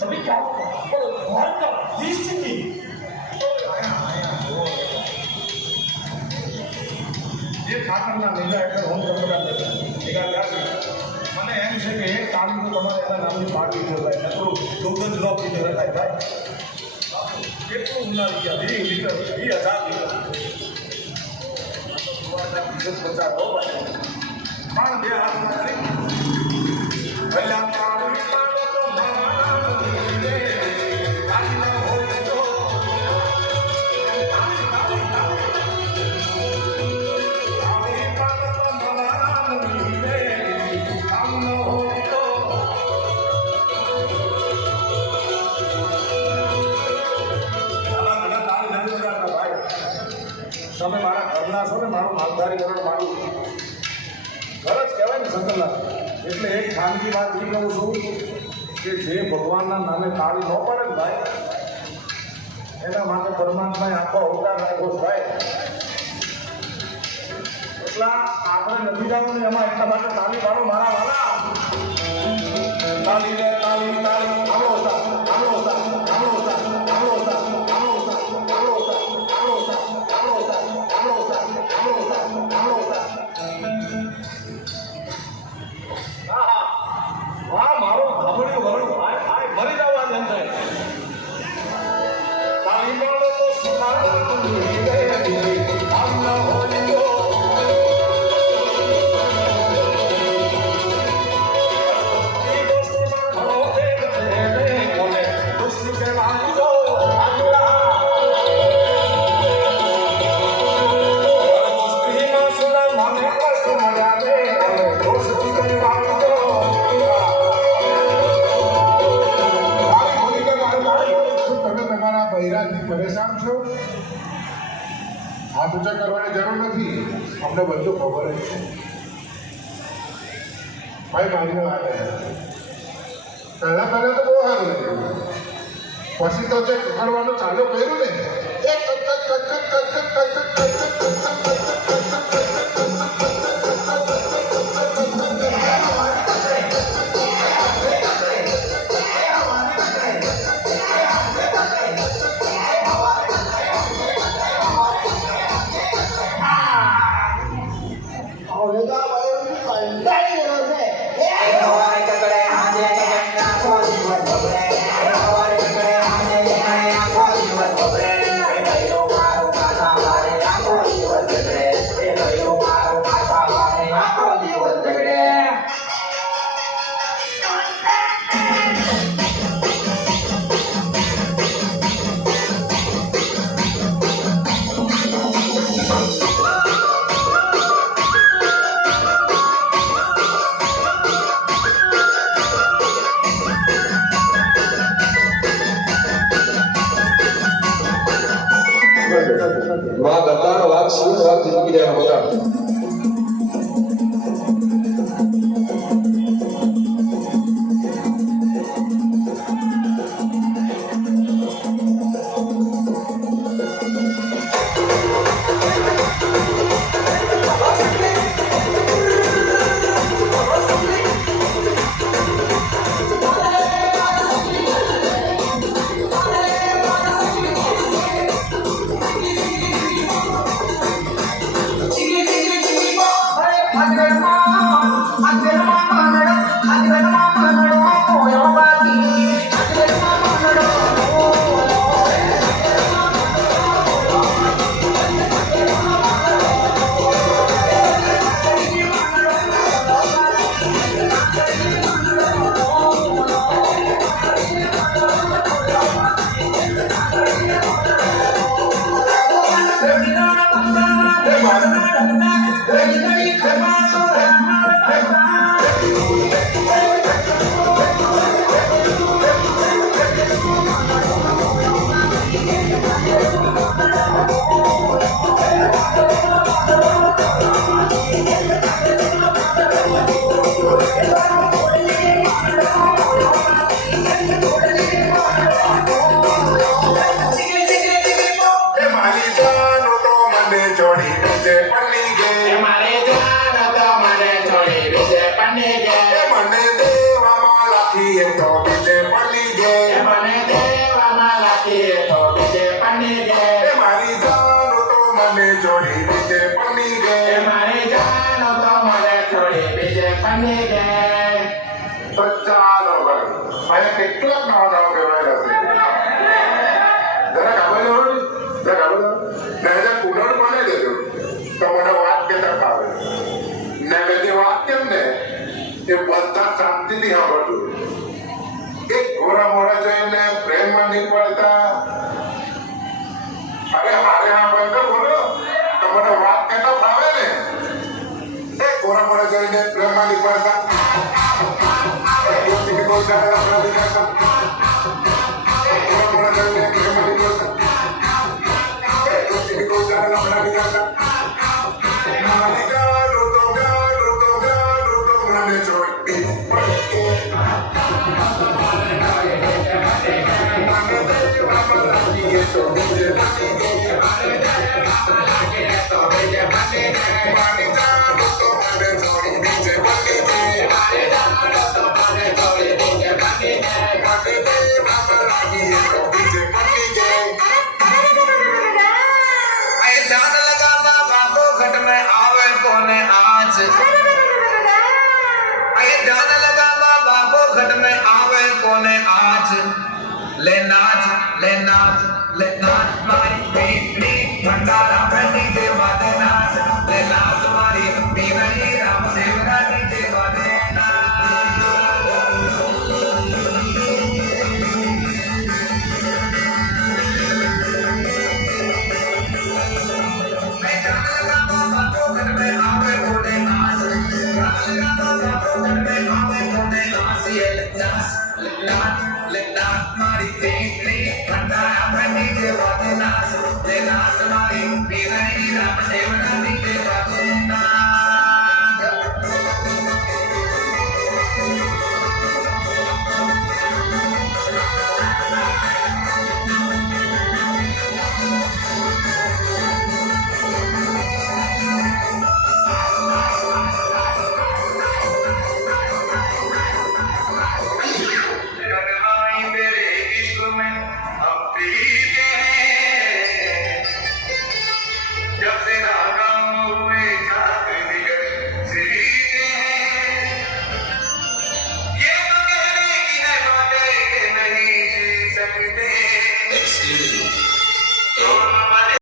सभी क्या भगवान का ये स्थिति જે ઠાકરના મેળા એટલે હોમ જમવાના ભેગા થયા મને એમ છે કે એક તાળી તો તમારે એના નામની પાર્ટી જોડાય નકરું દુગ્ધ નો પીધો રખાય ભાઈ કેટલું ઉનાળી ગયા 20 લીટર 20,000 લીટર બચાવ હો ભાઈ પણ બે હાથમાં કરી ભલા તાળી પાડો તો મારા રે તાળી ન હોય તો તમે મારા ઘરના છો ને મારું માલધારી કરણ મારું ઘર જ કહેવાય ને સંકલન એટલે એક ખાનગી વાત એ કહું છું કે જે ભગવાનના નામે તાળી ન પડે ને ભાઈ એના માટે પરમાત્માએ આખો અવતાર રાખ્યો ભાઈ એટલા આપણે નથી જવાનું એમાં એટલા માટે તાળી પાડો મારા વાલા તાળી રે તાળી તાળી આવો હતા આવો હતા આવો હતા આવો હતા આવો હતા આવો હતા આવો હતા આવો હતા આવો હતા આવો હતા આવો હતા હા વાહ મારો ધમણ્યું વરણું આ મરી જવા દે અંદર તાળી પાડો તો સુનાર આમ ન હોય તો પરેશાન છો હાથ ઊંચા કરવાની જરૂર નથી અમને બધું ખબર જ છે ભાઈ મારી વાત પહેલા તો બહુ સારું લાગ્યું પછી તો જે પકડવાનું ચાલુ કર્યું ને માં ગતાનો વાગ શું વાગ જિંદગી દેવા બતા ચોડી કેટલાક નવા નવા કહેવાયેલા છે જરા ખબર હોય જરા ખબર ને હજાર કુડળ મને દેજો તો મને વાત કેતા ફાવે ને બધી વાત કેમ ને એ બધા શાંતિથી સાંભળતું એક ઘોડા મોડા જોઈને પ્રેમમાં નીકળતા અરે મારે આ બંધ બોલો તો મને વાત કેતા ફાવે ને એક ઘોડા મોડા જોઈને પ્રેમમાં નીકળતા ले नाच मारी पीपनी भंडारा बनी देवादे नाच ले नाच मारी पीवनी राम देवरानी देवादे मारी पीपनी भंडारा बनी देवादे नाच ले नाच मारी पीवनी राम देवरानी देवादे मेरे इश्क में अब पीते